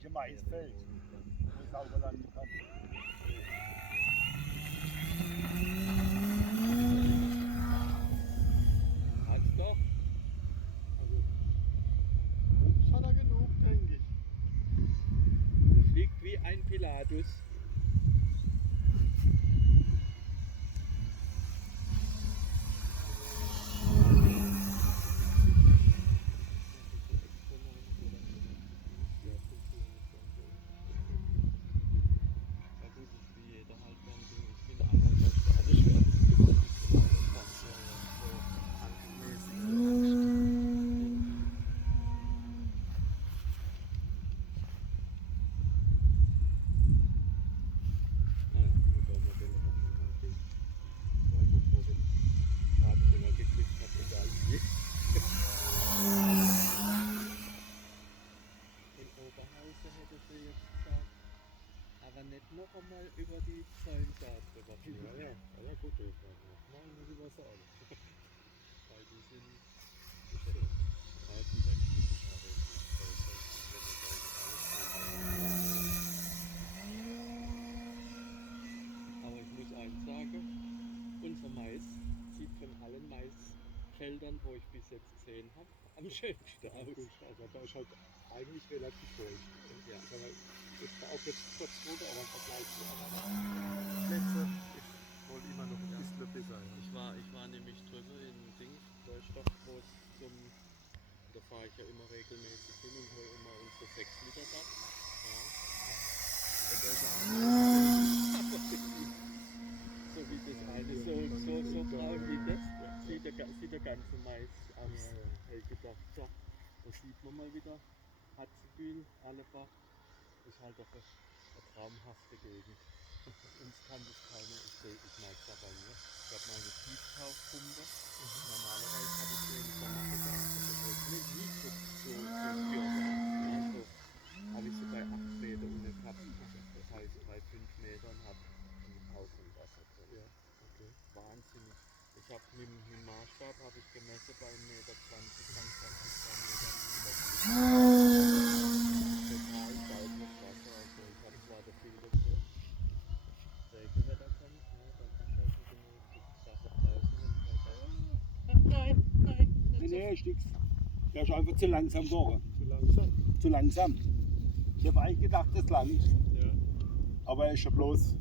nämlich ein Maisfeld, wo ich sauber landen kann. Hat's doch. Also, Obst hat er genug, denke ich. Das fliegt wie ein Pilatus. Ja gut, das ist wie jeder halt sein Ding. Ich bin einmal bei Sterne aber nicht noch einmal über die Zäune da drüber fliegen. Ja, gut, das mal muss ich was sagen. Weil die sind schön. Aber ich muss eins sagen, unser Mais sieht von allen Maisfeldern, wo ich bis jetzt gesehen habe, am schönsten aus. Also da ist halt eigentlich relativ feucht. Ja. Aber ist da auch jetzt kurz runter, aber im Vergleich zu anderen Plätzen ist wohl immer noch ein bisschen besser. Ja. Ich war nämlich drüber in Dings, Deutschland, wo es zum, da fahre ich ja immer regelmäßig hin und hole immer unsere 6 Liter ab. Ja. Und da ist so wie das eine, so braun wie das, sieht der ganze Mais aus. Ja. Ich gedacht, ja, da sieht man mal wieder, Hatzebühl, Allebach, ist halt doch eine traumhafte Gegend. Uns kann das keiner, ich mag es aber nicht. Ich habe meine Tieftaufpumpe. Normalerweise habe ich den Sommerbedarf, also wo es nicht so spürbar ist. Ja, so habe ich so bei 8 Meter unten gehabt. Das heißt, bei 5 Metern habe ich einen Haufen Wasser drin. Ja, okay. Wahnsinnig. Ich habe mit dem Maßstab habe ich gemessen bei 1,20 Meter, dann 20 Metern total sauberes Wasser. Also ich habe zwar der Filter Regenwetter kommt, ne, dann hast du halt die Sache draußen und nein, Nee, ist nix. Der ist einfach zu langsam gegangen. Zu langsam. Zu langsam. Ich habe eigentlich gedacht, das langt. Ja. Aber er ist ja bloß